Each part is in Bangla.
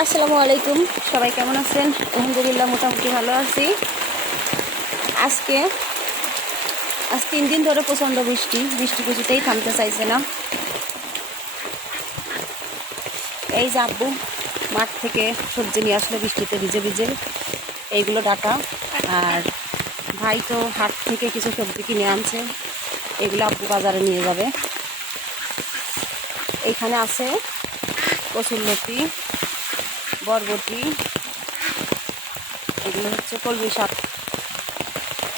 আসসালামু আলাইকুম, সবাই কেমন আছেন? আলহামদুলিল্লাহ মোটামুটি ভালো আছি। আজ 3 দিন ধরে প্রচণ্ড বৃষ্টি কিছুতেই থামতে চাইছে না। এই যে আব্বু মাঠ থেকে সবজি নিয়ে আসলে বৃষ্টিতে ভিজে ভিজে, এইগুলো ডাটা। আর ভাই তো হাট থেকে কিছু সবজি কিনে আনছে, এগুলো আব্বু বাজারে নিয়ে যাবে। এইখানে আছে কচুরলতি, বরবটি, এগুলো হচ্ছে কলমি শাক,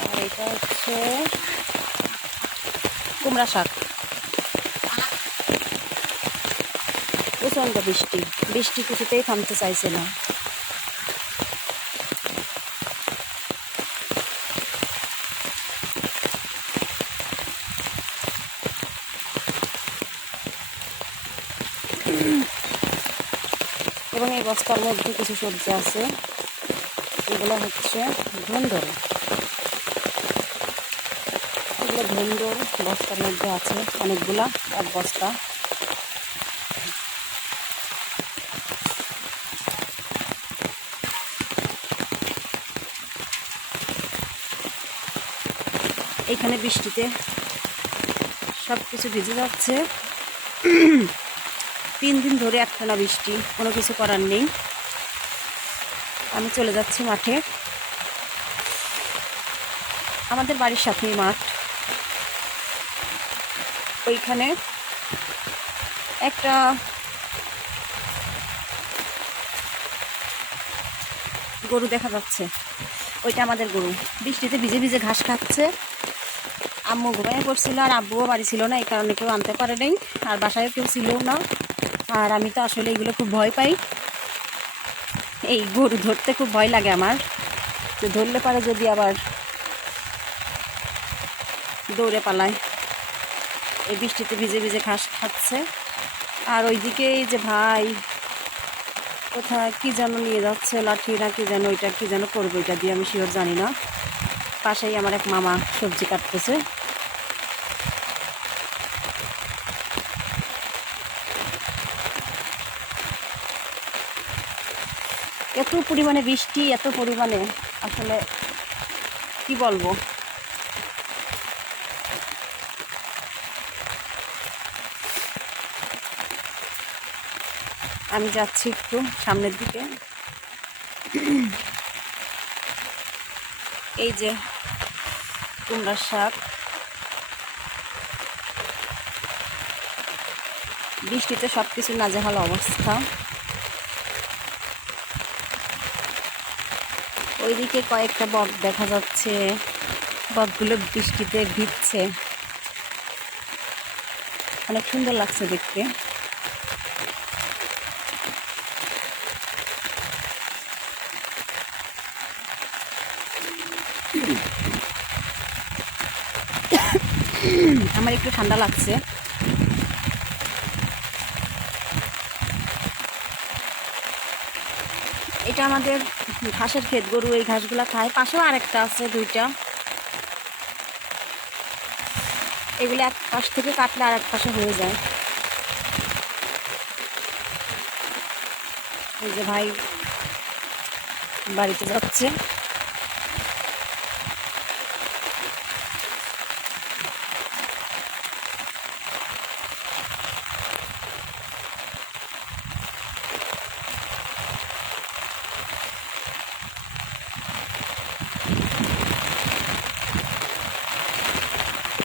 আর এটা হচ্ছে কুমড়া শাক। প্রচণ্ড বৃষ্টি কিছুতেই থামতে চাইছে না। এবং এই বস্তার মধ্যে কিছু সবজি আছে, এগুলো হচ্ছে ধুন্দর। এগুলো ধুন্দর বস্তার মধ্যে আছে অনেকগুলা, এক বস্তা। এইখানে বৃষ্টিতে সব কিছু ভিজে যাচ্ছে। 3 দিন ধরে একটানা বৃষ্টি, কোনো কিছু করার নেই। আমি চলে যাচ্ছি মাঠে। আমাদের বাড়ির সাথেই মাঠ। ওইখানে একটা গরু দেখা যাচ্ছে, ওইটা আমাদের গরু। বৃষ্টিতে ভিজে ভিজে ঘাস খাচ্ছে। আম্মু ঘুমায় পড়ছিল, আর আব্বুও বাড়ি ছিল না, এই কারণে কেউ আনতে পারে নাই, আর বাসায়ও কেউ ছিল না। আর আমি তো আসলে এইগুলো খুব ভয় পাই। এই গরু ধরতে খুব ভয় লাগে আমার, তো ধরলে পারে যদি আবার দৌড়ে পালায়। এই বৃষ্টিতে ভিজে ভিজে ঘাস খাচ্ছে। আর ওইদিকে এই যে ভাই কোথায় কী যেন নিয়ে যাচ্ছে, লাঠি না কি যেন, ওইটা কী যেন করবো, ওইটা দিয়ে আমি শিওর জানি না। পাশেই আমার এক মামা সবজি কাটতেছে। এত পরিমাণে বৃষ্টি, এত পরিমাণে আসলে কি বলবো। আমি যাচ্ছি একটু সামনের দিকে। এই যে কুমড়ার শাক, বৃষ্টিতে সব কিছু নাজেহাল অবস্থা। ওইদিকে কয়েকটা বক দেখা যাচ্ছে, বকগুলো বৃষ্টিতে ভিজছে, অনেক সুন্দর লাগছে দেখতে। আমার একটু ঠান্ডা লাগছে। এটা আমাদের ঘাসের ক্ষেত, গরু এই ঘাসগুলা খায়। পাশেও আরেকটা আছে, দুইটা। এগুলো এক পাশ থেকে কাটলে আর এক পাশে হয়ে যায়। এই যে ভাই বাড়িতে যাচ্ছে।